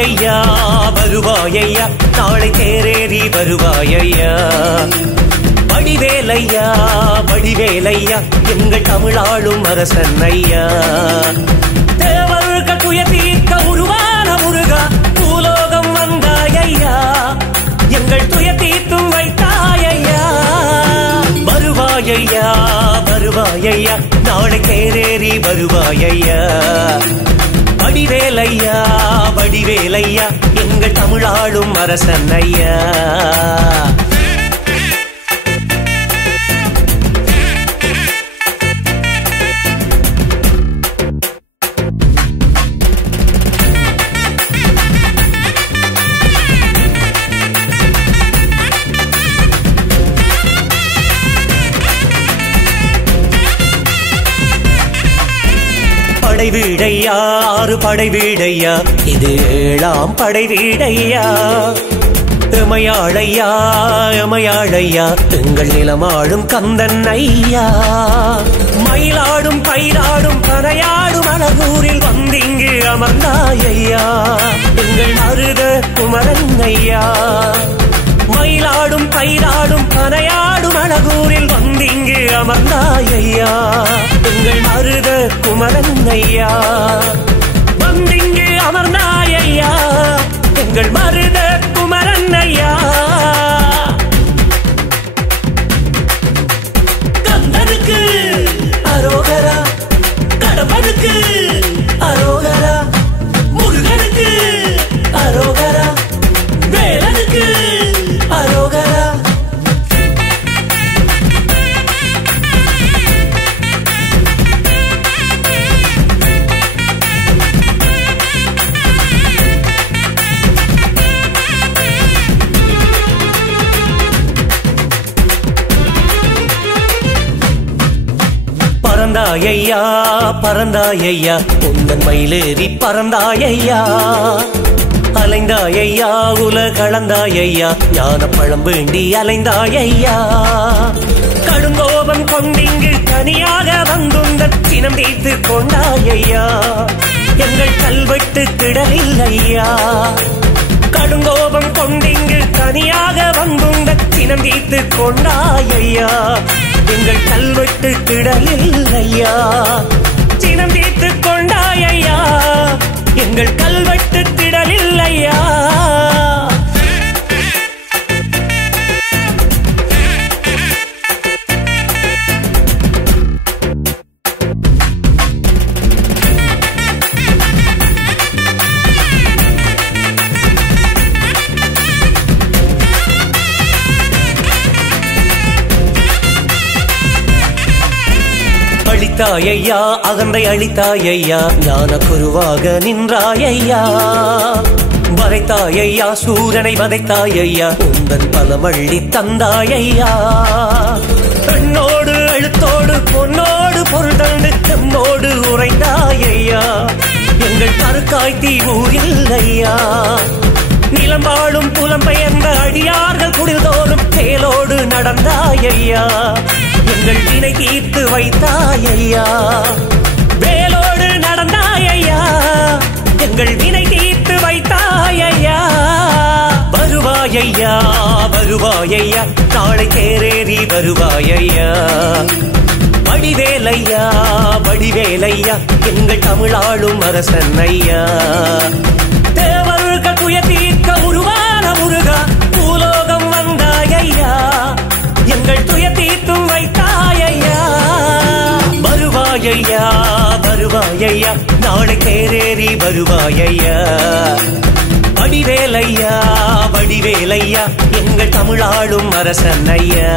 வருவாயையா வருவாயையா நாளை தேரேறி வருவாயையா வடிவேலையா வடிவேலையா எங்கள் தமிழாளும் அரசன் ஐயா தேவர்கள் துயர் தீர்க்க உருவான முருகா பூலோகம் வந்தாயையா எங்கள் துயர் தீர்த்தும் வைத்தாயையா வருவாயையா வருவாயையா நாளை தேரேறி வருவாயையா வடிவேலையா வடிவேலையா எங்கள் தமிழாளும் அரசன் ஐயா படை வீடையா ஆறு படை வீடையா இது 7ஆம் படை வீடையா எமையாளையா எமையாளையா எங்கள் நிலமாடும் கந்தன் ஐயா மயிலாடும் பயிராடும் பனையாடும் அழகூரில் வந்திங்கு அமர்ந்தாயையா எங்கள் மருத குமரன் ஐயா மயிலாடும் பயிராடும் பனையாடும் அழகூரில் வந்திங்கு அமர்ந்தாயையா எங்கள் மருத குமரன் ஐயா வந்திங்கு அமர்ந்தாயையா எங்கள் மருத குமரன் ஐயா கந்தனுக்கு அரோகரா கடம்பனுக்கு அரோகரா முருகனுக்கு அரோகரா வேலனுக்கு அரோகரா பறந்தாயையா பறந்தாயையா உந்தன் மயிலேறி பறந்தாயையா அலைந்தாயையா உலகளந்தாயையா ஞான பழம் வேண்டி அலைந்தாயையா கடுங்கோபம் கொண்டிங்கு தனியாக வந்துந்தன் சினம் தீர்த்து கொண்டாயையா எங்கள் கல்வெட்டு திடலில் ஐயா கடுங்கோபம் கொண்டிங்கு தனியாக வந்துந்தன் சினம் தீர்த்து கொண்டாயையா எங்கள் கல்வெட்டு திடலில் ஐயா சினம் தீர்த்து கொண்டாயையா எங்கள் கல்வெட்டு திடலில் ஐயா அழித்தாயையா அகந்தை அழித்தாயையா ஞான குருவாக நின்றாயையா வதைத்தாயையா சூரனை வதைத்தாயையா உந்தன் பலமள்ளி தந்தாயையா பெண்ணோடு எழுத்தோடு பொன்னோடு பொருள் தந்து தன்னோடு உரைந்தாயையா எங்கள் கருக்காய்த்தி ஊரில் ஐயா நிலம்பாடும் புலம்பெயர்ந்த அடியார்கள் குடில்தோறும் தேலோடு நடந்தாயையா எங்கள் வினை தீர்த்து வைத்தாயையா வேலோடு நடந்தாயையா எங்கள் வினை தீர்த்து வைத்தாயையா வருவாயையா வருவாயையா நாளை தேரேறி வருவாயையா வடிவேலையா வடிவேலையா எங்கள் தமிழாளும் அரசன் ஐயா தேவர்கள் துயர் தீர்க்க உருவான முருகா பூலோகம் வந்தாயையா எங்கள் துயர் தீர்த்தும் வைத்தாயையா வருவாயையா வருவாயையா நாளை தேரேறி வருவாயையா வடிவேலையா வடிவேலையா எங்கள் தமிழாளும் அரசன் ஐயா